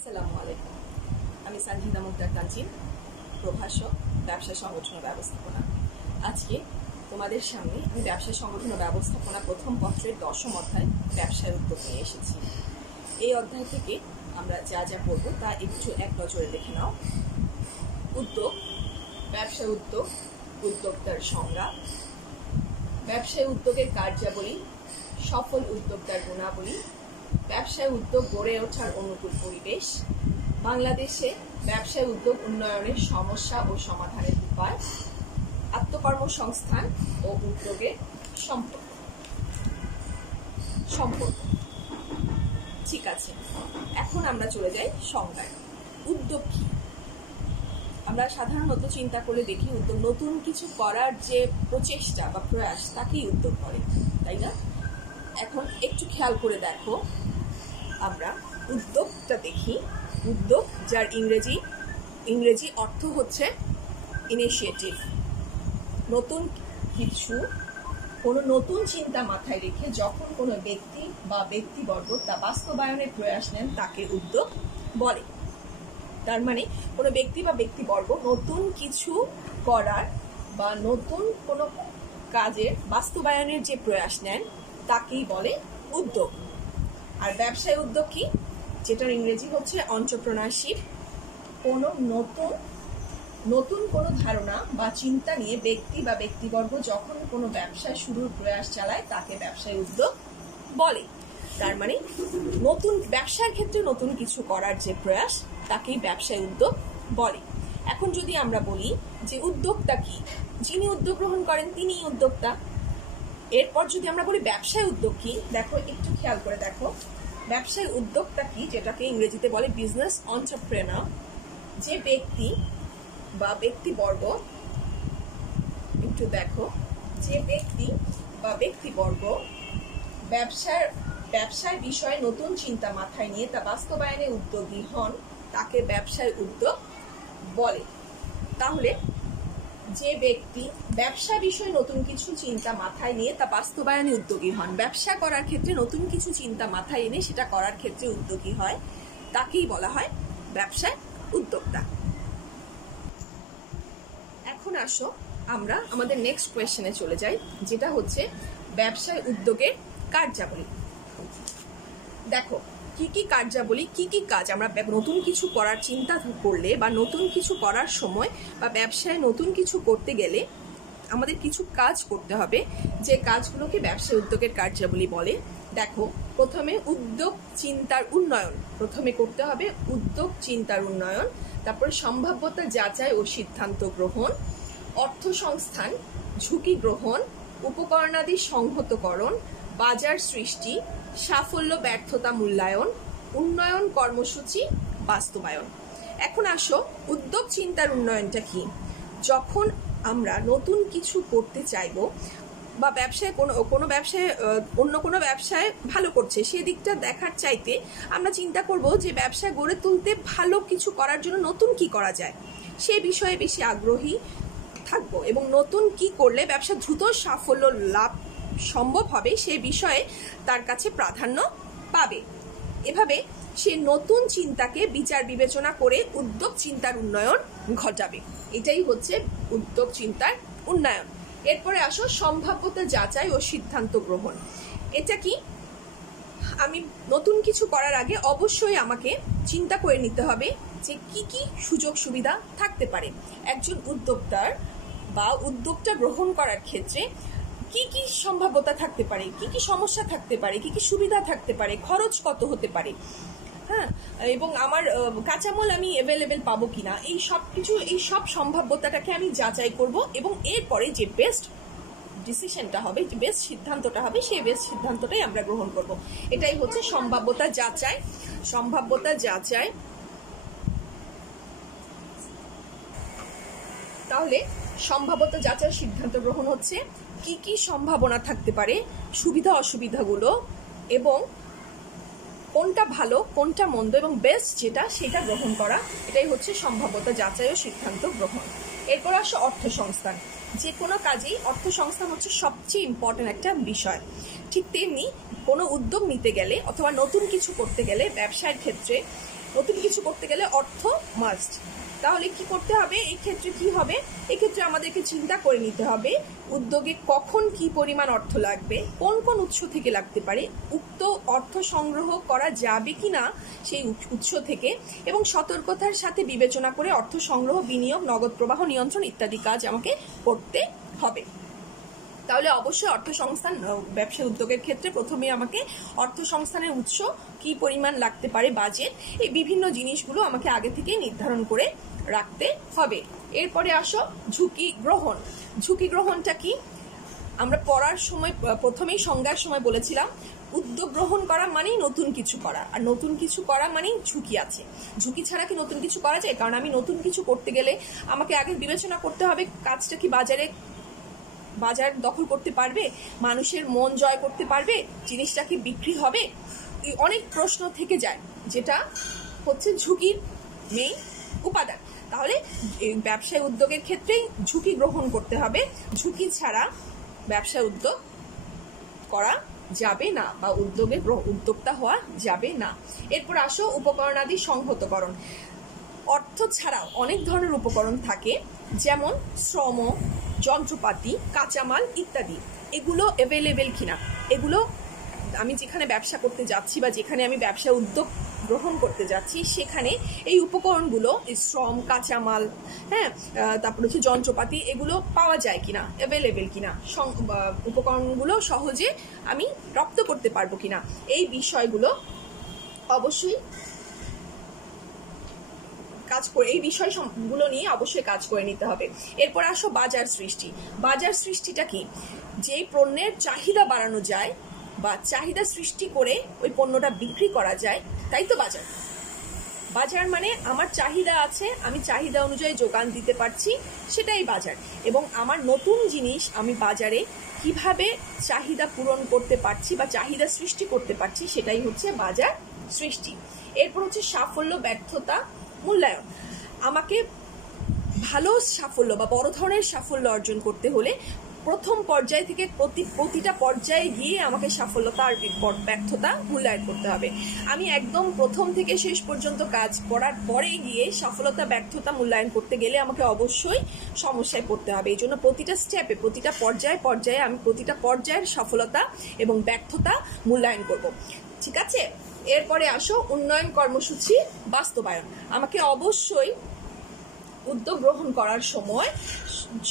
আসসালামু আলাইকুম। আমি সঞ্জিদা মুক্তার তানজিম, প্রভাষক, ব্যবসা সংগঠন ও ব্যবস্থাপনা। আজকে তোমাদের সামনে আমি ব্যবসা সংগঠন ও ব্যবস্থাপনা প্রথম পত্রের 10ম অধ্যায় ব্যবসায় উদ্যোগ নিয়ে এসেছি। এই অধ্যায় থেকে আমরা যা যা পড়ব তা একটু এক নজরে দেখে নাও। উদ্যোগ, ব্যবসায় উদ্যোগ, উদ্যোক্তার সংজ্ঞা, ব্যবসায় উদ্যোগের কার্যাবলী, সফল উদ্যোক্তার গুণাবলী, ব্যবসায় উদ্যোগ গড়ে ওঠার অনুকূল পরিবেশ, বাংলাদেশে ব্যবসায় উদ্যোগ উন্নয়নের সমস্যা ও সমাধানের উপায়, আত্মকর্মসংস্থান ও উদ্যোগের সম্পর্ক। ঠিক আছে, এখন আমরা চলে যাই সংজ্ঞায়। উদ্যোগ কি? আমরা সাধারণত চিন্তা করে দেখি উদ্যোগ নতুন কিছু করার যে প্রচেষ্টা বা প্রয়াস, তাকেই উদ্যোগ করে, তাই না? এখন একটু খেয়াল করে দেখো, আমরা উদ্যোগটা দেখি। উদ্যোগ, যার ইংরেজি অর্থ হচ্ছে ইনিশিয়েটিভ। নতুন কিছু, কোনো নতুন চিন্তা মাথায় রেখে যখন কোনো ব্যক্তি বা ব্যক্তিবর্গ তা বাস্তবায়নের প্রয়াস নেন, তাকে উদ্যোগ বলে। তার মানে কোনো ব্যক্তি বা ব্যক্তিবর্গ নতুন কিছু করার বা নতুন কোনো কাজের বাস্তবায়নের যে প্রয়াস নেন, তাকেই বলে উদ্যোগ। আর ব্যবসায় উদ্যোগ কি? যেটার ইংরেজি হচ্ছে এন্টারপ্রেনারশিপ। কোনো নতুন কোনো ধারণা বা চিন্তা নিয়ে ব্যক্তি বা ব্যক্তিবর্গ যখন কোনো ব্যবসা শুরুর প্রয়াস চালায়, তাকে ব্যবসায় উদ্যোগ বলে। তার মানে নতুন ব্যবসার ক্ষেত্রে নতুন কিছু করার যে প্রয়াস, তাকেই ব্যবসায় উদ্যোগ বলে। এখন যদি আমরা বলি যে উদ্যোক্তা কি, যিনি উদ্যোগ গ্রহণ করেন তিনিই উদ্যোক্তা। এরপর যদি আমরা বলি ব্যবসায় উদ্যোগ কি, দেখো একটু খেয়াল করে দেখো, ব্যবসায় উদ্যোক্তা কি, যেটাকে ইংরেজিতে বলে বিজনেস এন্টারপ্রেনার। যে ব্যক্তি বা ব্যক্তিবর্গ, একটু দেখো, যে ব্যক্তি বা ব্যক্তিবর্গ ব্যবসার বিষয়ে নতুন চিন্তা মাথায় নিয়ে তা বাস্তবায়নে উদ্যোগী হন, তাকে ব্যবসায় উদ্যোগ বলে। তাহলে যে ব্যক্তি ব্যবসা বিষয়ে নতুন কিছু চিন্তা মাথায় নিয়ে তা বাস্তবায়নে উদ্যোগী হন, ব্যবসা করার ক্ষেত্রে নতুন কিছু চিন্তা মাথায় এনে সেটা করার ক্ষেত্রে উদ্যোগী হয়, তাকেই বলা হয় ব্যবসায় উদ্যোক্তা। এখন আসো আমরা আমাদের নেক্সট কোয়েশ্চেনে চলে যাই, যেটা হচ্ছে ব্যবসায় উদ্যোগের কার্যাবলী। দেখো কি কি কার্যাবলী, কি কি কাজ আমরা নতুন কিছু করার চিন্তা করলে বা নতুন কিছু করার সময় বা ব্যবসায় নতুন কিছু করতে গেলে আমাদের কিছু কাজ করতে হবে, যে কাজগুলোকে ব্যবসায় উদ্যোগের কার্যাবলী বলে। দেখো, প্রথমে উদ্যোগ চিন্তার উন্নয়ন, প্রথমে করতে হবে উদ্যোগ চিন্তার উন্নয়ন, তারপরে সম্ভাব্যতা যাচাই ও সিদ্ধান্ত গ্রহণ, অর্থ সংস্থান, ঝুঁকি গ্রহণ, উপকরণাদি সংহতকরণ, বাজার সৃষ্টি, সাফল্য ব্যর্থতা মূল্যায়ন, উন্নয়ন কর্মসূচি বাস্তবায়ন। এখন আসো উদ্যোগ চিন্তার উন্নয়নটা কি। যখন আমরা নতুন কিছু করতে চাইব বা ব্যবসায় কোনো ব্যবসায় অন্য কোনো ব্যবসায় ভালো করছে, সেদিকটা দেখার চাইতে আমরা চিন্তা করব যে ব্যবসা গড়ে তুলতে ভালো কিছু করার জন্য নতুন কি করা যায়, সে বিষয়ে বেশি আগ্রহী থাকবো এবং নতুন কি করলে ব্যবসা দ্রুত সাফল্য লাভ সম্ভব হবে সে বিষয়ে তার কাছে প্রাধান্য পাবে। এভাবে সে নতুন চিন্তাকে বিচার বিবেচনা করে উদ্যোগ চিন্তার উন্নয়ন ঘটাবে। এটাই হচ্ছে উদ্যোগ চিন্তার উন্নয়ন। এরপরে আসো সম্ভাব্যতা যাচাই ও সিদ্ধান্ত গ্রহণ। এটা কি? আমি নতুন কিছু করার আগে অবশ্যই আমাকে চিন্তা করে নিতে হবে যে কি কি সুযোগ সুবিধা থাকতে পারে একজন উদ্যোক্তার বা উদ্যোগটা গ্রহণ করার ক্ষেত্রে। কি কি সম্ভাব্যতা থাকতে পারে, কি কি সমস্যা থাকতে পারে, কি কি সুবিধা থাকতে পারে, খরচ কত হতে পারে, হ্যাঁ, এবং আমার কাঁচামাল আমি অ্যাভেলেবেল পাবো কিনা, এই সব সম্ভাব্যতাটাকে আমি যাচাই করব এবং এরপরে যে বেস্ট ডিসিশনটা হবে, যে বেস্ট সিদ্ধান্তটা হবে, সেই বেস্ট সিদ্ধান্তটাই আমরা গ্রহণ করব। এটাই হচ্ছে সম্ভাব্যতা যাচাই। তাহলে সম্ভাব্যতা যাচাই সিদ্ধান্ত গ্রহণ হচ্ছে কি কি সম্ভাবনা থাকতে পারে, সুবিধা অসুবিধাগুলো, এবং কোনটা ভালো কোনটা মন্দ এবং বেস্ট যেটা সেটা গ্রহণ করা। এটাই হচ্ছে সম্ভাব্যতা যাচাই ও সিদ্ধান্ত গ্রহণ। এরপর আসো অর্থ সংস্থান। যে কোনো কাজেই অর্থ সংস্থান হচ্ছে সবচেয়ে ইম্পর্টেন্ট একটা বিষয়। ঠিক তেমনি কোনো উদ্যোগ নিতে গেলে অথবা নতুন কিছু করতে গেলে ব্যবসার ক্ষেত্রে নতুন কিছু করতে গেলে অর্থ মাস্ট। তাহলে কি করতে হবে এই ক্ষেত্রে? কি হবে এই ক্ষেত্রে? আমাদেরকে চিন্তা করে নিতে হবে উদ্যোগে কখন কি পরিমাণ অর্থ লাগবে, কোন কোন উৎস থেকে লাগতে পারে, উক্ত অর্থ সংগ্রহ করা যাবে কিনা সেই উৎস থেকে, এবং সতর্কতার সাথে বিবেচনা করে অর্থ সংগ্রহ, বিনিয়োগ, নগদ প্রবাহ নিয়ন্ত্রণ ইত্যাদি কাজ আমাকে করতে হবে। তাহলে অবশ্যই অর্থ সংস্থান, ব্যবসা উদ্যোগের ক্ষেত্রে প্রথমে আমাকে অর্থ সংস্থানের উৎস কি পরিমাণ লাগতে পারে, বাজেট, এই বিভিন্ন জিনিসগুলো আমাকে আগে থেকে নির্ধারণ করে রাখতে হবে। এরপরে আসো ঝুঁকি গ্রহণ। ঝুঁকি গ্রহণটা কি? আমরা পড়ার সময় প্রথমেই সংজ্ঞার সময় বলেছিলাম উদ্যোগ গ্রহণ করা মানেই নতুন কিছু করা, আর নতুন কিছু করা মানেই ঝুঁকি আছে। ঝুঁকি ছাড়া কি নতুন কিছু করা যায়? কারণ আমি নতুন কিছু করতে গেলে আমাকে আগে বিবেচনা করতে হবে কাজটা কি বাজার দখল করতে পারবে, মানুষের মন জয় করতে পারবে, জিনিসটা কি বিক্রি হবে, অনেক প্রশ্ন থেকে যায়, যেটা হচ্ছে ঝুঁকির মেইন উপাদান। তাহলে ব্যবসায় উদ্যোগের ক্ষেত্রেই ঝুঁকি গ্রহণ করতে হবে, ঝুঁকি ছাড়া ব্যবসা উদ্যোগ করা যাবে না বা উদ্যোক্তা হওয়া যাবে না। এরপর আসো উপকরণাদি সংহতকরণ। অর্থ ছাড়াও অনেক ধরনের উপকরণ থাকে, যেমন শ্রম, যন্ত্রপাতি, কাঁচামাল ইত্যাদি। এগুলো অ্যাভেলেবেল কিনা, এগুলো আমি যেখানে ব্যবসা করতে যাচ্ছি বা যেখানে আমি ব্যবসা উদ্যোগ গ্রহণ করতে যাচ্ছি সেখানে এই উপকরণগুলো, শ্রম, কাঁচামাল, তারপরে হচ্ছে যন্ত্রপাতি, এগুলো পাওয়া যায় কিনা, অ্যাভেলেবেল কিনা, উপকরণগুলো সহজে আমি রপ্ত করতে পারবো কিনা, এই বিষয়গুলো অবশ্যই এই বিষয়গুলো নিয়ে অবশ্যই কাজ করে নিতে হবে। এরপর আসো বাজার সৃষ্টি। বাজার সৃষ্টিটা কি? যে পণ্যের চাহিদা বাড়ানো যায় বা চাহিদা সৃষ্টি করে ওই পণ্যটা বিক্রি করা যায়, তাই তো বাজার। বাজার মানে আমার চাহিদা আছে, আমি চাহিদা অনুযায়ী যোগান দিতে পারছি, সেটাই বাজার। এবং আমার নতুন জিনিস আমি বাজারে কিভাবে চাহিদা পূরণ করতে পারছি বা চাহিদা সৃষ্টি করতে পারছি, সেটাই হচ্ছে বাজার সৃষ্টি। এরপর হচ্ছে সাফল্য, ব্যর্থতা, মূল্যায়ন। আমাকে ভালো সাফল্য বা বড় ধরনের সাফল্য অর্জন করতে হলে প্রথম পর্যায় থেকে প্রতিটা পর্যায়ে গিয়ে আমাকে সাফল্যতা আর ব্যর্থতা মূল্যায়ন করতে হবে। আমি একদম প্রথম থেকে শেষ পর্যন্ত কাজ করার পরে গিয়ে সফলতা ব্যর্থতা মূল্যায়ন করতে গেলে আমাকে অবশ্যই সমস্যায় পড়তে হবে। এই জন্য প্রতিটা স্টেপে, প্রতিটা পর্যায়ে আমি প্রতিটা পর্যায়ের সফলতা এবং ব্যর্থতা মূল্যায়ন করব। ঠিক আছে? এরপরে আসো উন্নয়ন কর্মসূচি বাস্তবায়ন। আমাকে অবশ্যই উদ্যোগ গ্রহণ করার সময়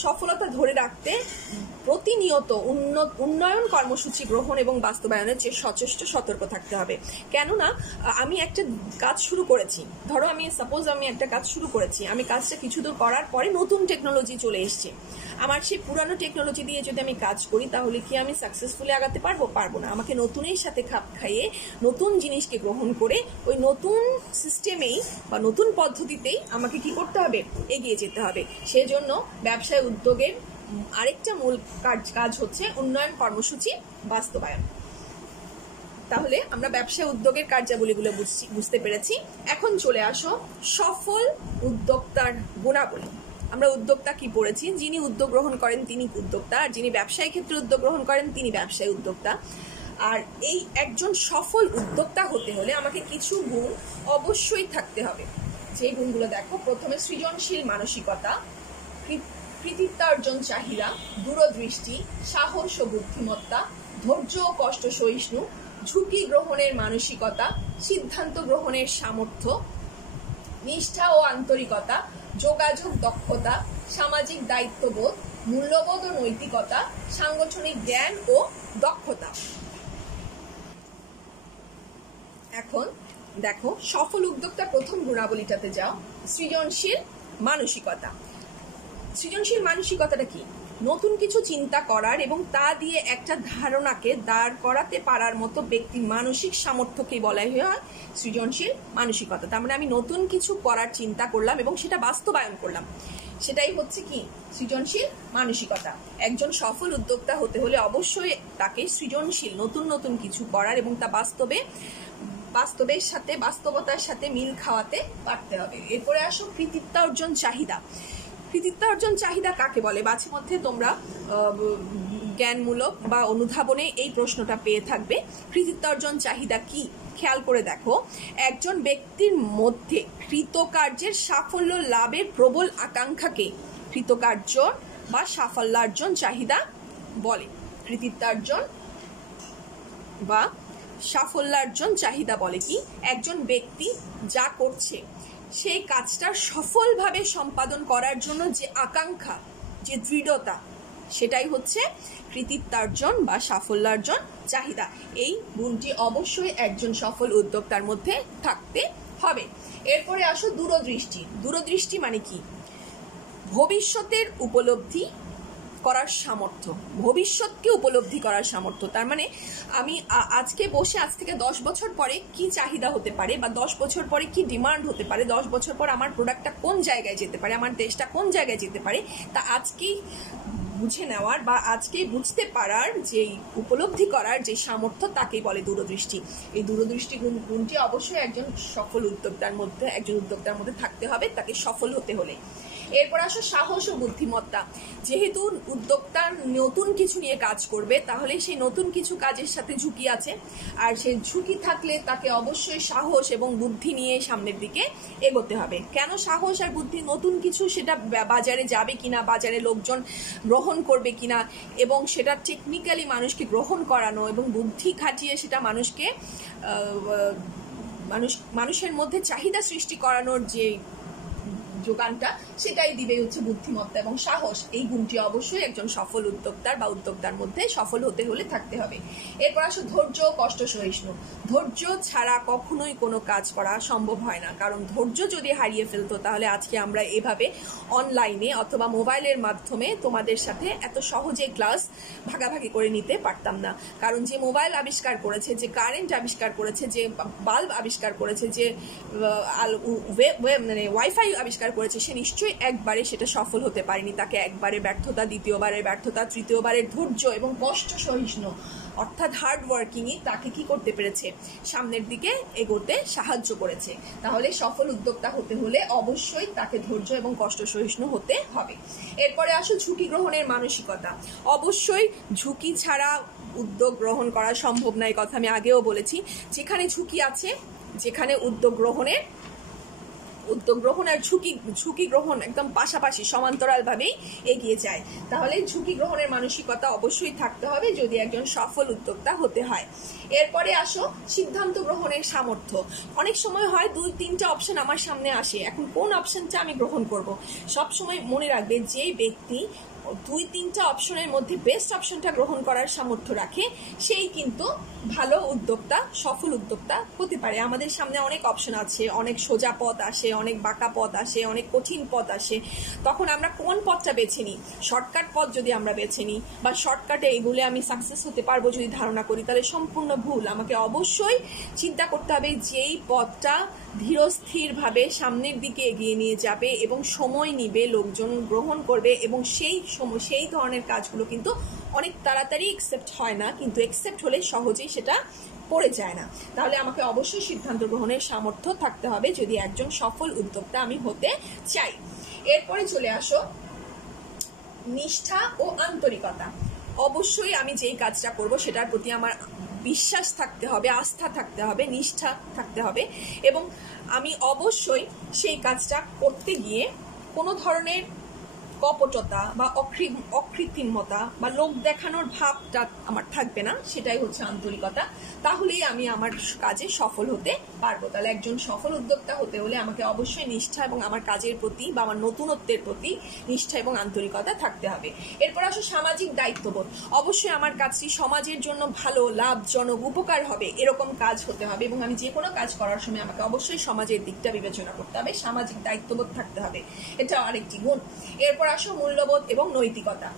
সফলতা ধরে রাখতে প্রতিনিয়ত উন্নয়ন কর্মসূচি গ্রহণ এবং বাস্তবায়নের যে সচেষ্ট সতর্ক থাকতে হবে। কেননা আমি একটা কাজ শুরু করেছি, ধরো আমি একটা কাজ শুরু করেছি, আমি কাজটা কিছু দূর করার পরে নতুন টেকনোলজি চলে এসছে, আমার সেই পুরানো টেকনোলজি দিয়ে যদি আমি কাজ করি তাহলে কি আমি সাকসেসফুলি আগাতে পারবো না। আমাকে নতুনের সাথে খাপ খাইয়ে নতুন জিনিসকে গ্রহণ করে ওই নতুন সিস্টেমেই বা নতুন পদ্ধতিতেই আমাকে কি করতে হবে, এগিয়ে যেতে হবে। সেজন্য ব্যবসায় উদ্যোগের আরেকটা মূল কাজ হচ্ছে উন্নয়ন কর্মসূচি বাস্তবায়ন। তাহলে আমরা ব্যবসা উদ্যোগের কার্যাবলীগুলো বুঝতে পেরেছি। এখন চলে আসো সফল উদ্যোক্তার গুণাবলী। আমরা উদ্যোক্তা কি পড়েছি? যিনি উদ্যোগ গ্রহণ করেন তিনি উদ্যোক্তা, আর যিনি ব্যবসায়িক ক্ষেত্রে উদ্যোগ গ্রহণ করেন তিনি ব্যবসায়ী উদ্যোক্তা। আর এই একজন সফল উদ্যোক্তা হতে হলে আমাকে কিছু গুণ অবশ্যই থাকতে হবে। যে গুণগুলো দেখো, প্রথমে সৃজনশীল মানসিকতা, কৃতিত্বার্জন চাহিদা, দূরদৃষ্টি, সাহস ও বুদ্ধিমত্তা, ধৈর্য ও কষ্ট সহিষ্ণু, ঝুঁকি গ্রহণের মানসিকতা, সিদ্ধান্ত গ্রহণের সামর্থ্য, নিষ্ঠা ও আন্তরিকতা, যোগাযোগ দক্ষতা, সামাজিক দায়িত্ববোধ, মূল্যবোধ ও নৈতিকতা, সাংগঠনিক জ্ঞান ও দক্ষতা। এখন দেখো সফল উদ্যোক্তার প্রথম গুণাবলীটাতে যাও, সৃজনশীল মানসিকতা। সৃজনশীল মানসিকতাটা কি? নতুন কিছু চিন্তা করার এবং তা দিয়ে একটা ধারণাকে দাঁড় করাতে পারার মতো ব্যক্তির মানসিক সামর্থ্যকে বলা হয় সৃজনশীল মানসিকতা। তার মানে আমি নতুন কিছু করার চিন্তা করলাম এবং সেটা বাস্তবায়ন করলাম, সেটাই হচ্ছে কি সৃজনশীল মানসিকতা। একজন সফল উদ্যোক্তা হতে হলে অবশ্যই তাকে সৃজনশীল নতুন কিছু করার এবং তা বাস্তবতার সাথে মিল খাওয়াতে পারতে হবে। এরপরে আসো কৃতিত্বার্জন চাহিদা। কৃতিত্বার্জন চাহিদা কাকে বলে? মাঝে মধ্যে তোমরা জ্ঞানমূলক বা অনুধাবনে এই প্রশ্নটা পেয়ে থাকবে, কৃতিত্বার্জন চাহিদা কি খেয়াল করে দেখো, একজন ব্যক্তির মধ্যে কৃতকার্যের সাফল্য লাভের প্রবল আকাঙ্ক্ষাকে কৃতকার্য বা সাফল্যার্জন চাহিদা বলে। কৃতিত্বার্জন বা সাফল্যার্জন চাহিদা বলে কি, একজন ব্যক্তি যা করছে সেই কাজটা সফলভাবে সম্পাদন করার জন্য যে আকাঙ্ক্ষা, যে দৃঢ়তা, সেটাই হচ্ছে কৃতিত্বার্জন বা সাফল্যার্জন চাহিদা। এই গুণটি অবশ্যই একজন সফল উদ্যোক্তার মধ্যে থাকতে হবে। এরপরে আসো দূরদৃষ্টি। দূরদৃষ্টি মানে কি? ভবিষ্যতের উপলব্ধি করার সামর্থ্য, ভবিষ্যৎকে উপলব্ধি করার সামর্থ্য। তার মানে আমি আজকে বসে আজ থেকে 10 বছর পরে কি চাহিদা হতে পারে, বা 10 বছর পরে কি ডিমান্ড হতে পারে, 10 বছর পর আমার প্রোডাক্টটা কোন জায়গায় যেতে পারে, আমার দেশটা কোন জায়গায় যেতে পারে, তা আজকেই বুঝে নেওয়ার বা আজকে বুঝতে পারার যে উপলব্ধি করার যে সামর্থ্য, তাকেই বলে দূরদৃষ্টি। এই দূরদৃষ্টি গুণটি অবশ্যই একজন সফল উদ্যোক্তার মধ্যে থাকতে হবে, তাকে সফল হতে হলে। এরপর আসো সাহস ও বুদ্ধিমত্তা। যেহেতু উদ্যোক্তা নতুন কিছু নিয়ে কাজ করবে, তাহলে সেই নতুন কিছু কাজের সাথে ঝুঁকি আছে, আর সেই ঝুঁকি থাকলে তাকে অবশ্যই সাহস এবং বুদ্ধি নিয়ে সামনের দিকে এগোতে হবে। কেন সাহস আর বুদ্ধি? নতুন কিছু সেটা বাজারে যাবে কিনা, বাজারে লোকজন গ্রহণ করবে কিনা, এবং সেটা টেকনিক্যালি মানুষকে গ্রহণ করানো এবং বুদ্ধি খাটিয়ে সেটা মানুষের মধ্যে চাহিদা সৃষ্টি করানোর যে যোগানটা, সেটাই দিবে হচ্ছে বুদ্ধিমত্তা এবং সাহস। এই গুণটি অবশ্যই একজন সফল উদ্যোক্তার মধ্যে সফল হতে হলে থাকতে হবে। এরপর আসো ধৈর্য, কষ্ট সহিষ্ণু। ধৈর্য ছাড়া কখনোই কোনো কাজ করা সম্ভব হয় না, কারণ ধৈর্য যদি হারিয়ে ফেলতো তাহলে আজকে আমরা এভাবে অনলাইনে অথবা মোবাইলের মাধ্যমে তোমাদের সাথে এত সহজে ক্লাস ভাগাভাগি করে নিতে পারতাম না। কারণ যে মোবাইল আবিষ্কার করেছে, যে কারেন্ট আবিষ্কার করেছে, যে বাল্ব আবিষ্কার করেছে, যে ওয়াইফাই আবিষ্কার করেছে, সে নিশ্চয়ই একবারে সেটা সফল হতে পারেনি। তাকে একবারে ব্যর্থতা, দ্বিতীয়বারের ব্যর্থতা, তৃতীয়বারের ধৈর্য এবং কষ্ট সহিষ্ণু অর্থাৎ হার্ড ওয়ার্কিংই তাকে কি করতে পেরেছে, সামনের দিকে এগোতে সাহায্য করেছে। তাহলে সফল উদ্যোক্তা হতে হলে অবশ্যই তাকে ধৈর্য এবং কষ্ট সহিষ্ণু হতে হবে। এরপরে আসো ঝুঁকি গ্রহণের মানসিকতা। অবশ্যই ঝুঁকি ছাড়া উদ্যোগ গ্রহণ করা সম্ভব নয়, কথা আমি আগেও বলেছি। যেখানে ঝুঁকি আছে, যেখানে উদ্যোগ গ্রহণ আর ঝুঁকি গ্রহণ একদম পাশাপাশি সমান্তরাল ভাবেই এগিয়ে যায়। তাহলে ঝুঁকি গ্রহণের মানসিকতা অবশ্যই থাকতে হবে যদি একজন সফল উদ্যোক্তা হতে হয়। এরপরে আসো সিদ্ধান্ত গ্রহণের সামর্থ্য। অনেক সময় হয় 2-3টা অপশন আমার সামনে আসে, এখন কোন অপশনটা আমি গ্রহণ করব? সবসময় মনে রাখবে, যে ব্যক্তি 2-3টা অপশনের মধ্যে বেস্ট অপশনটা গ্রহণ করার সামর্থ্য রাখে, সেই কিন্তু ভালো উদ্যোক্তা, সফল উদ্যোক্তা হতে পারে। আমাদের সামনে অনেক অপশন আছে, অনেক সোজা পথ আসে, অনেক বাঁকা পথ আসে, অনেক কঠিন পথ আসে। তখন আমরা কোন পথটা বেছে নিই? শর্টকাট পথ যদি আমরা বেছে নিই বা শর্টকাটে এগুলো আমি সাকসেস হতে পারবো যদি ধারণা করি, তাহলে সম্পূর্ণ ভুল। আমাকে অবশ্যই চিন্তা করতে হবে যেই পথটা ধীরস্থিরভাবে সামনের দিকে এগিয়ে নিয়ে যাবে এবং সময় নিবে, লোকজন গ্রহণ করবে, এবং সেই ধরনের কাজগুলো কিন্তু অনেক তাড়াতাড়ি একসেপ্ট হয় না, কিন্তু একসেপ্ট হলে সহজেই সেটা পড়ে যায় না। তাহলে আমাকে অবশ্যই সিদ্ধান্ত গ্রহণের সামর্থ্য থাকতে হবে যদি একজন সফল উদ্যোক্তা আমি হতে চাই। এরপরে চলে আসো নিষ্ঠা ও আন্তরিকতা। অবশ্যই আমি যেই কাজটা করব সেটার প্রতি আমার বিশ্বাস থাকতে হবে, আস্থা থাকতে হবে, নিষ্ঠা থাকতে হবে, এবং আমি অবশ্যই সেই কাজটা করতে গিয়ে কোনো ধরনের কপটতা বা অকৃত্রিমতা বা লোক দেখানোর ভাবটা আমার থাকবে না। সেটাই হচ্ছে আন্তরিকতা। তাহলেই আমি আমার কাজে সফল হতে পারবো। তাহলে একজন সফল উদ্যোক্তা হতে হলে আমাকে অবশ্যই নিষ্ঠা এবং আমার কাজের প্রতি বা আমার নতুনত্বের প্রতি নিষ্ঠা এবং আন্তরিকতা থাকতে হবে। এরপর আসো সামাজিক দায়িত্ববোধ। অবশ্যই আমার কাজটি সমাজের জন্য ভালো, লাভজনক, উপকার হবে এরকম কাজ হতে হবে, এবং আমি যে কোনো কাজ করার সময় আমাকে অবশ্যই সমাজের দিকটা বিবেচনা করতে হবে, সামাজিক দায়িত্ববোধ থাকতে হবে। এটা আরেকটি গুণ। এরপর আসো মূল্যবোধ এবং নৈতিকতা।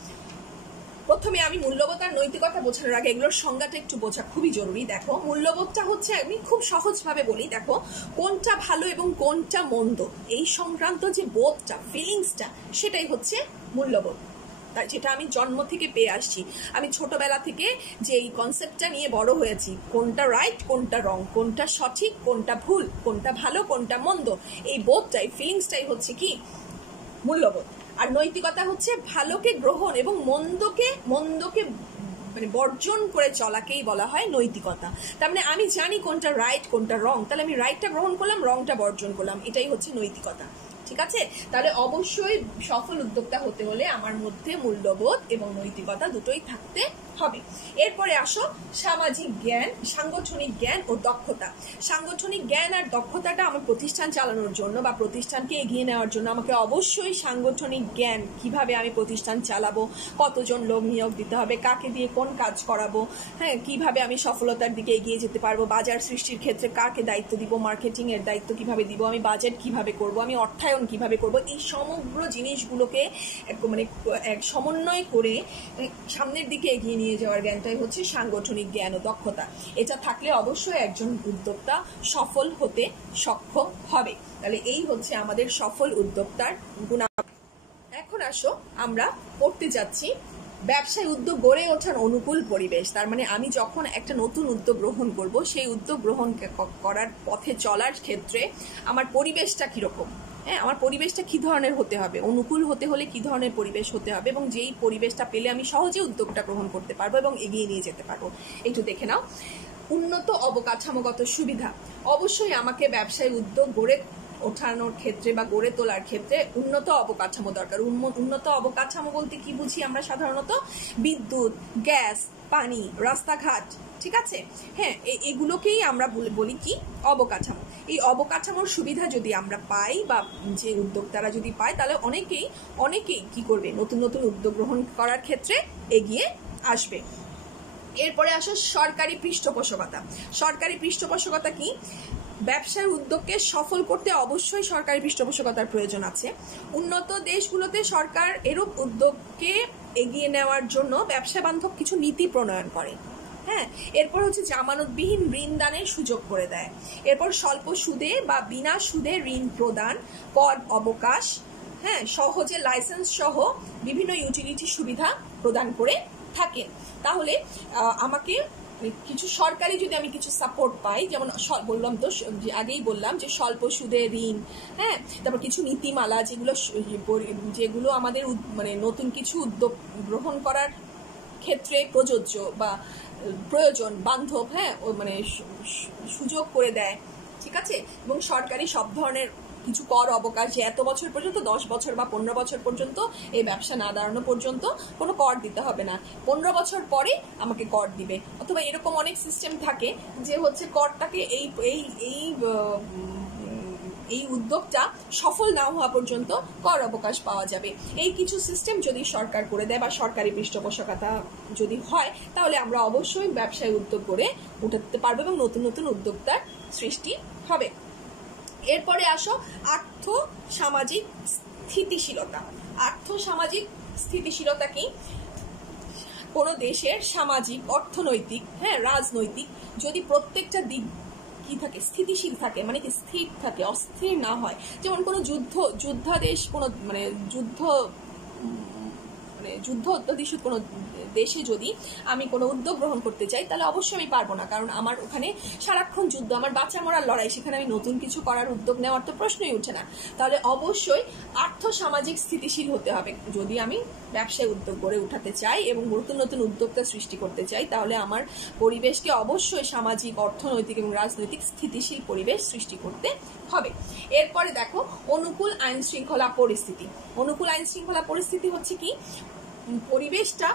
প্রথমে আমি মূল্যবোধ আর নৈতিকতা বোঝানোর আগে এগুলোর সংজ্ঞাটা একটু বোঝা খুবই জরুরি। দেখো, মূল্যবোধটা হচ্ছে, আমি খুব সহজভাবে বলি, দেখো কোনটা ভালো এবং কোনটা মন্দ এই সংক্রান্ত যে বোধটা, ফিলিংসটা, সেটাই হচ্ছে মূল্যবোধ, যেটা আমি জন্ম থেকে পেয়ে আসছি। আমি ছোটবেলা থেকে যে এই কনসেপ্টটা নিয়ে বড় হয়েছি, কোনটা রাইট, কোনটা রং, কোনটা সঠিক, কোনটা ভুল, কোনটা ভালো, কোনটা মন্দ, এই বোধটাই, ফিলিংসটাই হচ্ছে কি মূল্যবোধ। আর নৈতিকতা হচ্ছে ভালোকে গ্রহণ এবং মন্দকে মানে বর্জন করে চলাকেই বলা হয় নৈতিকতা। তার মানে আমি জানি কোনটা রাইট কোনটা রং, তাহলে আমি রাইটটা গ্রহণ করলাম, রংটা বর্জন করলাম, এটাই হচ্ছে নৈতিকতা। ঠিক আছে, তাহলে অবশ্যই সফল উদ্যোক্তা হতে হলে আমার মধ্যে মূল্যবোধ এবং নৈতিকতা দুটোই থাকতে হবে। এরপরে আসো সামাজিক জ্ঞান, সাংগঠনিক জ্ঞান ও দক্ষতা। সাংগঠনিক জ্ঞান আর দক্ষতাটা আমার প্রতিষ্ঠান চালানোর জন্য বা প্রতিষ্ঠানকে এগিয়ে নেওয়ার জন্য আমাকে অবশ্যই সাংগঠনিক জ্ঞান, কিভাবে আমি প্রতিষ্ঠান চালাবো, কতজন লোক নিয়োগ দিতে হবে, কাকে দিয়ে কোন কাজ করাবো, হ্যাঁ, কিভাবে আমি সফলতার দিকে এগিয়ে যেতে পারবো, বাজার সৃষ্টির ক্ষেত্রে কাকে দায়িত্ব দিব, মার্কেটিং এর দায়িত্ব কিভাবে দিব, আমি বাজেট কিভাবে করব, আমি অর্থায়ন কিভাবে করব, এই সমগ্র জিনিসগুলোকে মানে এক সমন্বয় করে সামনের দিকে এগিয়ে নিয়ে যাওয়ার জ্ঞানটাই হচ্ছে সাংগঠনিক জ্ঞান ও দক্ষতা। এটা থাকলে অবশ্যই একজন উদ্যোক্তা সফল হতে সক্ষম হবে। তাহলে এই হচ্ছে আমাদের সফল উদ্যোক্তার গুণাবলী। এখন আসো আমরা পড়তে যাচ্ছি ব্যবসায় উদ্যোগ গড়ে ওঠার অনুকূল পরিবেশ। তার মানে আমি যখন একটা নতুন উদ্যোগ গ্রহণ করব, সেই উদ্যোগ গ্রহণ করার পথে চলার ক্ষেত্রে আমার পরিবেশটা কিরকম, হ্যাঁ, আমার পরিবেশটা কি ধরনের হতে হবে, অনুকূল হতে হলে কি ধরনের পরিবেশ হতে হবে, এবং যেই পরিবেশটা পেলে আমি সহজে উদ্যোগটা গ্রহণ করতে পারবো এবং এগিয়ে নিয়ে যেতে পারবো। একটু দেখে নাও। উন্নত অবকাঠামোগত সুবিধা। অবশ্যই আমাকে ব্যবসায় উদ্যোগ গড়ে ওঠানোর ক্ষেত্রে বা গড়ে তোলার ক্ষেত্রে উন্নত অবকাঠামো দরকার। উন্নত অবকাঠামো বলতে কি বুঝি আমরা সাধারণত? বিদ্যুৎ, গ্যাস, পানি, রাস্তাঘাট, ঠিক আছে, হ্যাঁ, এগুলোকেই আমরা বলি কি অবকাঠামো। এই অবকাঠামোর সুবিধা যদি আমরা পাই বা যে উদ্যোক্তারা যদি পায়, তাহলে অনেকেই কি করবে, নতুন নতুন উদ্যোগ গ্রহণ করার ক্ষেত্রে এগিয়ে আসবে। এরপরে আসো সরকারি পৃষ্ঠপোষকতা। সরকারি পৃষ্ঠপোষকতা কি? ব্যবসার উদ্যোগকে সফল করতে অবশ্যই সরকারি পৃষ্ঠপোষকতার প্রয়োজন আছে। উন্নত দেশগুলোতে সরকার এরূপ উদ্যোগকে এগিয়ে নেওয়ার জন্য ব্যবসা বান্ধব কিছু নীতি প্রণয়ন করে। হ্যাঁ, এরপর হচ্ছে জামানতবিহীন ঋণ দানের সুযোগ করে দেয়। এরপর স্বল্প সুদে বা বিনা সুদে ঋণ প্রদান, কর অবকাশ, হ্যাঁ, সহজে লাইসেন্স সহ বিভিন্ন ইউটিলিটি সুবিধা প্রদান করে থাকেন। তাহলে আমাকে কিছু সরকারি যদি আমি কিছু সাপোর্ট পাই, যেমন বললাম তো, আগেই বললাম যে স্বল্প সুদে ঋণ, হ্যাঁ, তারপর কিছু নীতিমালা যেগুলো আমাদের মানে নতুন কিছু উদ্যোগ গ্রহণ করার ক্ষেত্রে প্রযোজ্য বা প্রয়োজন বান্ধব, হ্যাঁ, মানে সুযোগ করে দেয়, ঠিক আছে, এবং সরকারি সব ধরনের কিছু কর অবকাশ, যে এত বছর পর্যন্ত, 10 বছর বা 15 বছর পর্যন্ত এই ব্যবসা না দাঁড়ানো পর্যন্ত কোনো কর দিতে হবে না, 15 বছর পরে আমাকে কর দিবে, অথবা এরকম অনেক সিস্টেম থাকে যে হচ্ছে করটাকে এই উদ্যোগটা সফল না হওয়া পর্যন্ত কর অবকাশ পাওয়া যাবে। এই কিছু সিস্টেম যদি সরকার করে দেয় বা সরকারি পৃষ্ঠপোষকতা যদি হয়, তাহলে আমরা অবশ্যই ব্যবসায় উদ্যোগ করে উঠাতে পারবো এবং নতুন নতুন উদ্যোক্তার সৃষ্টি হবে। এরপরে আসো আর্থ সামাজিক স্থিতিশীলতা। আর্থ সামাজিক স্থিতিশীলতা কি? কোনো দেশের সামাজিক, অর্থনৈতিক, হ্যাঁ, রাজনৈতিক যদি প্রত্যেকটা দিক কি থাকে, স্থিতিশীল থাকে, মানে কি স্থির থাকে, অস্থির না হয়। যেমন কোনো যুদ্ধাদেশ, কোনো মানে যুদ্ধ অধ্যাদেশ কোনো দেশে যদি আমি কোনো উদ্যোগ গ্রহণ করতে চাই, তাহলে অবশ্যই আমি পারবো না, কারণ আমার ওখানে সারাক্ষণ যুদ্ধ, আমার বাঁচা মরার লড়াই, সেখানে আমি নতুন কিছু করার উদ্যোগ নেওয়ার তো প্রশ্নই উঠে না। তাহলে অবশ্যই আর্থ সামাজিক স্থিতিশীল হতে হবে যদি আমি ব্যবসায় উদ্যোগ গড়ে উঠাতে চাই এবং নতুন নতুন উদ্যোক্তা সৃষ্টি করতে চাই। তাহলে আমার পরিবেশকে অবশ্যই সামাজিক, অর্থনৈতিক এবং রাজনৈতিক স্থিতিশীল পরিবেশ সৃষ্টি করতে হবে। এরপরে দেখো অনুকূল আইন শৃঙ্খলা পরিস্থিতি। অনুকূল আইন শৃঙ্খলা পরিস্থিতি হচ্ছে কি? পরিবেশটা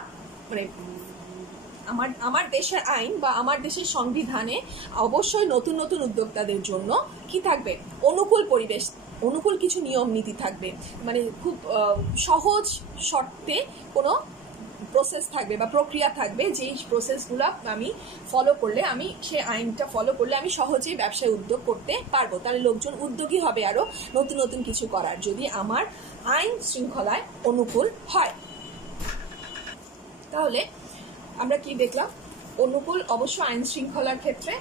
মানে আমার দেশের আইন বা আমার দেশের সংবিধানে অবশ্যই নতুন নতুন উদ্যোক্তাদের জন্য কি থাকবে? অনুকূল পরিবেশ, অনুকূল কিছু নিয়ম নীতি থাকবে, মানে খুব সহজ শর্তে কোনো প্রসেস থাকবে বা প্রক্রিয়া থাকবে, যেই প্রসেসগুলো আমি ফলো করলে, আমি সেই আইনটা ফলো করলে আমি সহজেই ব্যবসায় উদ্যোগ করতে পারবো। তাহলে লোকজন উদ্যোগী হবে আরো নতুন নতুন কিছু করার, যদি আমার আইন শৃঙ্খলায় অনুকূল হয়। তাহলে আমরা কি দেখলাম? অনুকূল অবশ্য আইন শৃঙ্খলার ক্ষেত্রে,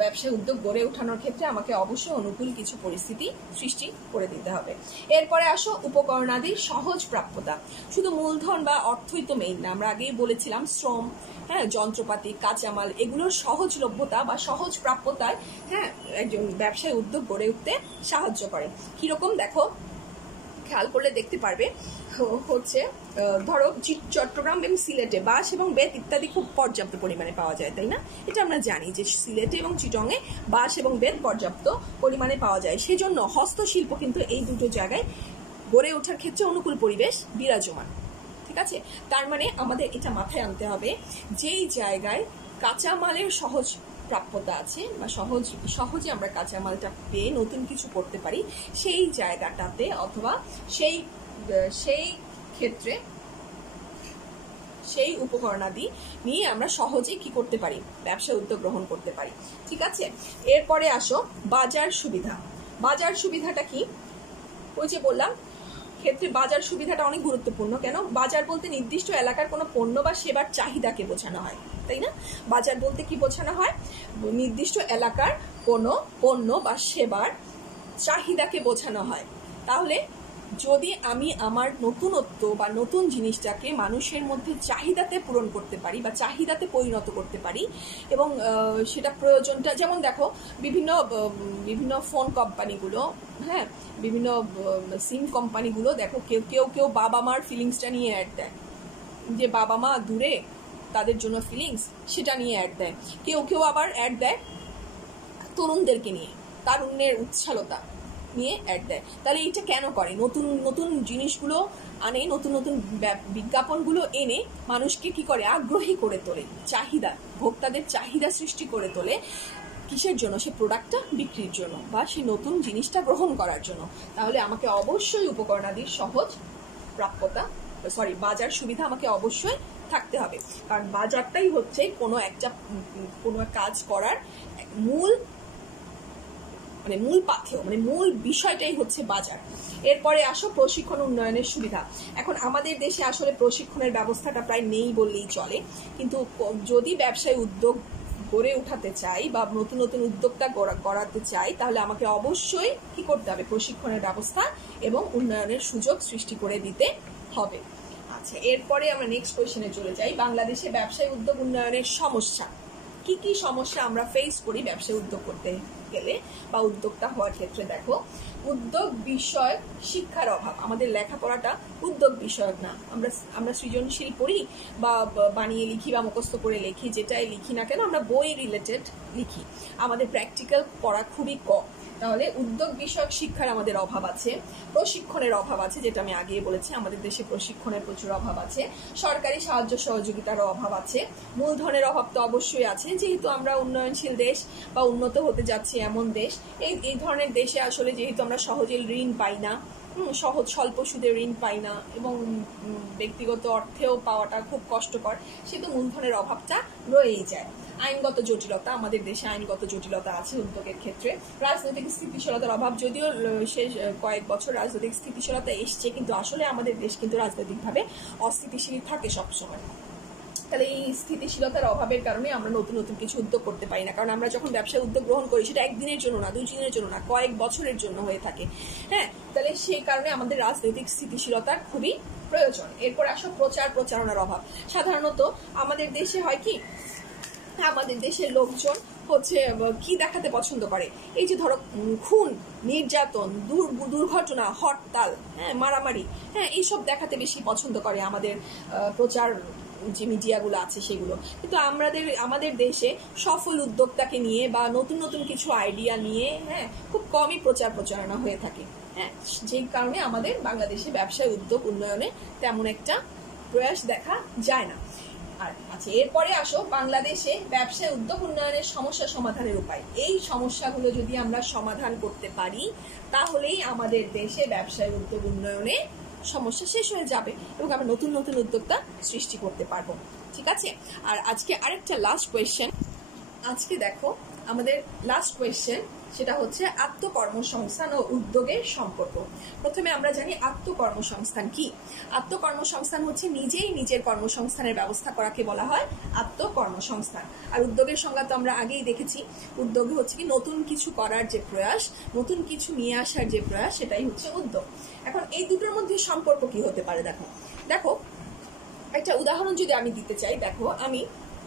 ব্যবসায় উদ্যোগ গড়ে ওঠানোর ক্ষেত্রে আমাকে অবশ্যই অনুকূল কিছু পরিস্থিতি সৃষ্টি করে দিতে হবে। এরপরে আসো উপকরণাদির সহজ প্রাপ্যতা। শুধু মূলধন বা অর্থই তো মেইন না, আমরা আগেই বলেছিলাম শ্রম, হ্যাঁ, যন্ত্রপাতি, কাঁচামাল, এগুলোর সহজলভ্যতা বা সহজ প্রাপ্যতায়, হ্যাঁ, একজন ব্যবসায় উদ্যোগ গড়ে উঠতে সাহায্য করে। কিরকম দেখো, খেয়াল করলে দেখতে পারবে হচ্ছে ধরো চট্টগ্রাম এবং সিলেটে বাঁশ এবং বেত ইত্যাদি খুব পর্যাপ্ত পরিমাণে পাওয়া যায়, তাই না? এটা আমরা জানি যে সিলেটে এবং চিটংয়ে বাঁশ এবং বেত পর্যাপ্ত পরিমাণে পাওয়া যায়। সেজন্য হস্তশিল্প কিন্তু এই দুটো জায়গায় গড়ে ওঠার ক্ষেত্রে অনুকূল পরিবেশ বিরাজমান। ঠিক আছে, তার মানে আমাদের এটা মাথায় আনতে হবে, যেই জায়গায় কাঁচামালের সহজ প্রাপ্যতা আছে বা সহজে আমরা কাঁচামালটা পেয়ে নতুন কিছু করতে পারি, সেই জায়গাটাতে অথবা সেই ক্ষেত্রে সেই উপকরণাদি নিয়ে আমরা সহজেই কি করতে পারি, ব্যবসা উদ্যোগ গ্রহণ করতে পারি। ঠিক আছে, এরপরে আসো বাজার সুবিধা। বাজার সুবিধাটা কি? ওই যে বললাম ক্ষেত্রে বাজার সুবিধাটা অনেক গুরুত্বপূর্ণ। কেন? বাজার বলতে নির্দিষ্ট এলাকার কোনো পণ্য বা সেবার চাহিদাকে বোঝানো হয়, তাই না? বাজার বলতে কি বোঝানো হয়? নির্দিষ্ট এলাকার কোনো পণ্য বা সেবার চাহিদাকে বোঝানো হয়। তাহলে যদি আমি আমার নতুনত্ব বা নতুন জিনিসটাকে মানুষের মধ্যে চাহিদাতে পূরণ করতে পারি বা চাহিদাতে পরিণত করতে পারি, এবং সেটা প্রয়োজনটা, যেমন দেখো বিভিন্ন ফোন কোম্পানিগুলো, হ্যাঁ, বিভিন্ন সিম কোম্পানিগুলো দেখো, কেউ বাবা মার ফিলিংসটা নিয়ে অ্যাড দেয়, যে বাবা মা দূরে তাদের জন্য ফিলিংস, সেটা নিয়ে অ্যাড দেয়। কেউ আবার অ্যাড দেয় তরুণদেরকে নিয়ে, তারুণ্যের উচ্ছলতা নিয়ে অ্যাড দেয়। তাহলে এটা কেন করে? নতুন নতুন জিনিসগুলো আনে, নতুন নতুন বিজ্ঞাপনগুলো এনে মানুষকে কি করে? আগ্রহী করে তোলে, চাহিদা, ভোক্তাদের চাহিদা সৃষ্টি করে তোলে। কিসের জন্য? সে প্রোডাক্টটা বিক্রির জন্য বা সেই নতুন জিনিসটা গ্রহণ করার জন্য। তাহলে আমাকে অবশ্যই উপকরণাদির সহজ প্রাপ্যতা, বাজার সুবিধা আমাকে অবশ্যই থাকতে হবে, কারণ বাজারটাই হচ্ছে কোনো কাজ করার মূল পাথেয়, মূল বিষয়টাই হচ্ছে বাজার। এরপরে আসো প্রশিক্ষণ উন্নয়নের সুবিধা। এখন আমাদের দেশে আসলে প্রশিক্ষণের ব্যবস্থাটা প্রায় নেই বললেই চলে, কিন্তু যদি ব্যবসায়ী উদ্যোগ গড়ে উঠাতে চাই বা নতুন নতুন উদ্যোক্তা গড়াতে চাই, তাহলে আমাকে অবশ্যই কি করতে হবে? প্রশিক্ষণের ব্যবস্থা এবং উন্নয়নের সুযোগ সৃষ্টি করে দিতে হবে। আচ্ছা, এরপরে আমরা নেক্সট কোয়েশ্চেনে চলে যাই। বাংলাদেশে ব্যবসায়ী উদ্যোগ উন্নয়নের সমস্যা। কি কি সমস্যা আমরা ফেস করি ব্যবসায়ী উদ্যোগ করতে গেলে বা উদ্যোক্তা হওয়ার ক্ষেত্রে? দেখো, উদ্যোগ বিষয়ক শিক্ষার অভাব। আমাদের লেখাপড়াটা উদ্যোগ বিষয়ক না, আমরা সৃজনশীল পড়ি বা বানিয়ে লিখি বা মুখস্থ করে লিখি, যেটাই লিখি না কেন আমরা বই রিলেটেড লিখি, আমাদের প্র্যাকটিক্যাল পড়া খুবই কম। তাহলে উদ্যোগ বিষয়ক শিক্ষার আমাদের অভাব আছে, প্রশিক্ষণের অভাব আছে, যেটা আমি আগেই বলেছি, আমাদের দেশে প্রশিক্ষণের প্রচুর অভাব আছে, সরকারি সাহায্য সহযোগিতারও অভাব আছে, মূলধনের অভাব তো অবশ্যই আছে, যেহেতু আমরা উন্নয়নশীল দেশ বা উন্নত হতে যাচ্ছি এমন দেশ। এই ধরনের দেশে আসলে যেহেতু আমরা সহজে ঋণ পাই না, স্বল্প সুদে ঋণ পাই না, এবং ব্যক্তিগত অর্থেও পাওয়াটা খুব কষ্টকর, সেহেতু মূলধনের অভাবটা রয়েই যায়। আইনগত জটিলতা, আমাদের দেশে আইনগত জটিলতা আছে উদ্যোগের ক্ষেত্রে। রাজনৈতিক স্থিতিশীলতার অভাব, যদিও শেষ কয়েক বছর রাজনৈতিক স্থিতিশীলতা এসছে, কিন্তু আসলে আমাদের দেশ কিন্তু রাজনৈতিকভাবে অস্থিতিশীল থাকে সবসময়। তাহলে এই স্থিতিশীলতার অভাবের কারণে আমরা নতুন নতুন কিছু উদ্যোগ করতে পারি না, কারণ আমরা যখন ব্যবসায় উদ্যোগ গ্রহণ করি সেটা একদিনের জন্য না, 2 দিনের জন্য না, কয়েক বছরের জন্য হয়ে থাকে। হ্যাঁ, তাহলে সেই কারণে আমাদের রাজনৈতিক স্থিতিশীলতার খুবই প্রয়োজন। এরপর আসো প্রচারণার অভাব। সাধারণত আমাদের দেশে হয় কি, আমাদের দেশের লোকজন হচ্ছে কি দেখাতে পছন্দ করে? এই যে ধরো খুন, নির্যাতন, দুর্ঘটনা, হরতাল, হ্যাঁ, মারামারি, হ্যাঁ, এইসব দেখাতে বেশি পছন্দ করে আমাদের প্রচার যে মিডিয়াগুলো আছে সেগুলো। কিন্তু আমাদের দেশে সফল উদ্যোক্তাকে নিয়ে বা নতুন নতুন কিছু আইডিয়া নিয়ে, হ্যাঁ, খুব কমই প্রচারণা হয়ে থাকে। হ্যাঁ, যেই কারণে আমাদের বাংলাদেশে ব্যবসায় উদ্যোগ উন্নয়নে তেমন একটা প্রয়াস দেখা যায় না। আর আচ্ছা, এরপরে আসো বাংলাদেশে ব্যবসায় উদ্যোগ উন্নয়নের সমস্যা সমাধানের উপায়। এই সমস্যাগুলো যদি আমরা সমাধান করতে পারি, তাহলেই আমাদের দেশে ব্যবসায় উদ্যোগ উন্নয়নে সমস্যা শেষ হয়ে যাবে এবং আমরা নতুন নতুন উদ্যোক্তা সৃষ্টি করতে পারবো। ঠিক আছে, আর আজকে আরেকটা লাস্ট কোয়েশ্চেন। আজকে দেখো আমাদের লাস্ট কোয়েশ্চেন, সেটা হচ্ছে আত্মকর্মসংস্থান ও উদ্যোগের সম্পর্ক। প্রথমে আমরা জানি আত্মকর্মসংস্থান কি। আত্মকর্মসংস্থান হচ্ছে নিজেই নিজের কর্মসংস্থানের ব্যবস্থা করাকে বলা হয় আত্মকর্মসংস্থান। আর উদ্যোগের সংজ্ঞা তো আমরা আগেই দেখেছি, উদ্যোগ হচ্ছে কি নতুন কিছু করার যে প্রয়াস, নতুন কিছু নিয়ে আসার যে প্রয়াস, সেটাই হচ্ছে উদ্যোগ। এখন এই দুটোর মধ্যে সম্পর্ক কি হতে পারে? দেখো একটা উদাহরণ যদি আমি দিতে চাই, দেখো আমি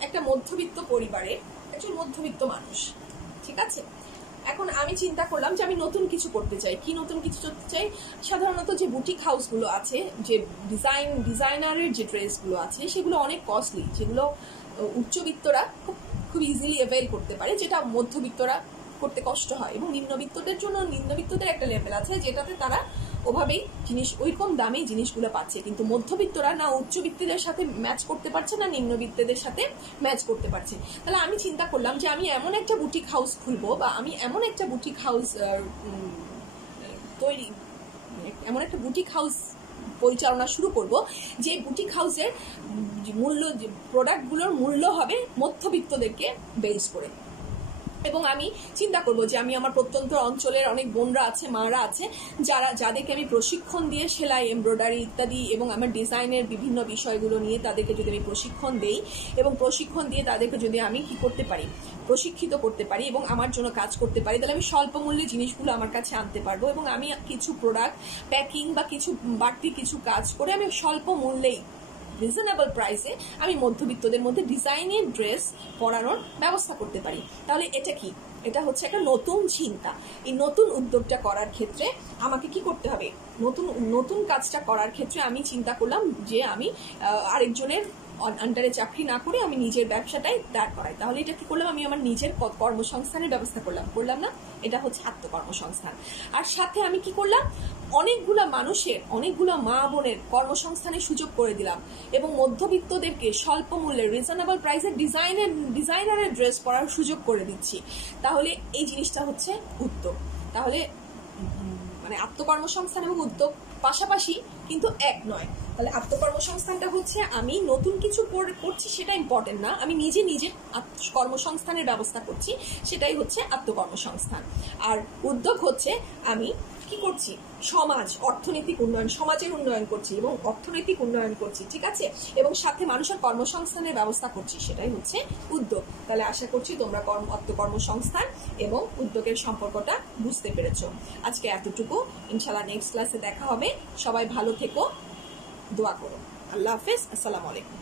একটা মধ্যবিত্ত পরিবারের একজন মধ্যবিত্ত মানুষ, ঠিক আছে? এখন আমি চিন্তা করলাম যে আমি নতুন কিছু করতে চাই। কি নতুন কিছু করতে চাই? সাধারণত যে বুটিক হাউসগুলো আছে, যে ডিজাইনারের যে ড্রেসগুলো আছে, সেগুলো অনেক কস্টলি, যেগুলো উচ্চবিত্তরা খুব ইজিলি অ্যাভেল করতে পারে, যেটা মধ্যবিত্তরা করতে কষ্ট হয়। এবং নিম্নবিত্তদের জন্য নিম্নবিত্তদের একটা লেভেল আছে যেটাতে তারা ওভাবেই জিনিস ওইরকম দামেই জিনিসগুলো পাচ্ছে, কিন্তু মধ্যবিত্তরা না উচ্চবিত্তদের সাথে ম্যাচ করতে পারছে না নিম্নবিত্তদের সাথে ম্যাচ করতে পারছে। তাহলে আমি চিন্তা করলাম যে আমি এমন একটা বুটিক হাউস খুলবো, বা আমি এমন একটা বুটিক হাউস এমন একটা বুটিক হাউস পরিচালনা শুরু করব, যে বুটিক হাউসের মূল্য, প্রোডাক্টগুলোর মূল্য হবে মধ্যবিত্তদেরকে বেস করে। এবং আমি চিন্তা করব যে আমি আমার প্রত্যন্ত অঞ্চলের অনেক বোনরা আছে, মারা আছে, যাদেরকে আমি প্রশিক্ষণ দিয়ে সেলাই, এমব্রয়ডারি ইত্যাদি এবং আমার ডিজাইনের বিভিন্ন বিষয়গুলো নিয়ে তাদেরকে যদি আমি প্রশিক্ষণ দেই, এবং প্রশিক্ষণ দিয়ে তাদেরকে যদি আমি কি করতে পারি, প্রশিক্ষিত করতে পারি এবং আমার জন্য কাজ করতে পারি, তাহলে আমি স্বল্প মূল্যে জিনিসগুলো আমার কাছে আনতে পারবো। এবং আমি কিছু প্রোডাক্ট প্যাকিং বা কিছু বাড়তি কিছু কাজ করে আমি স্বল্প মূল্যেই, রিজনেবল প্রাইসে আমি মধ্যবিত্তদের মধ্যে ডিজাইনের ড্রেস পরানোর ব্যবস্থা করতে পারি। তাহলে এটা কি? এটা হচ্ছে একটা নতুন চিন্তা। এই নতুন উদ্যোগটা করার ক্ষেত্রে আমাকে কি করতে হবে? নতুন কাজটা করার ক্ষেত্রে আমি চিন্তা করলাম যে আমি আরেকজনের আন্ডারে চাকরি না করে আমি নিজের ব্যবসাটাই দাঁড় করাই। তাহলে এটা কি করলাম? আমি আমার নিজের কর্মসংস্থানের ব্যবস্থা করলাম না? এটা হচ্ছে আত্মকর্মসংস্থান। আর সাথে আমি কি করলাম? অনেকগুলো মা বোনের কর্মসংস্থানের সুযোগ করে দিলাম, এবং মধ্যবিত্তদেরকে স্বল্প মূল্যে রিজনেবল প্রাইসে ডিজাইনারের ড্রেস পরার সুযোগ করে দিচ্ছি। তাহলে এই জিনিসটা হচ্ছে উদ্যোগ। তাহলে মানে আত্মকর্মসংস্থান এবং উদ্যোগ পাশাপাশি, কিন্তু এক নয়। তাহলে আত্মকর্মসংস্থানটা হচ্ছে আমি নতুন কিছু করছি, সেটা ইম্পর্টেন্ট না, আমি নিজে কর্মসংস্থানের ব্যবস্থা করছি, সেটাই হচ্ছে আত্মকর্মসংস্থান। আর উদ্যোগ হচ্ছে আমি কি করছি? সমাজের উন্নয়ন করছি এবং অর্থনৈতিক উন্নয়ন করছি, ঠিক আছে, এবং সাথে মানুষের কর্মসংস্থানের ব্যবস্থা করছি, সেটাই হচ্ছে উদ্যোগ। তাহলে আশা করছি তোমরা আত্মকর্মসংস্থান এবং উদ্যোগের সম্পর্কটা বুঝতে পেরেছো। আজকে এতটুকু, ইনশাআল্লাহ নেক্সট ক্লাসে দেখা হবে। সবাই ভালো থেকো, দোয়া করো। আল্লাহ হাফেজ, আসসালামু আলাইকুম।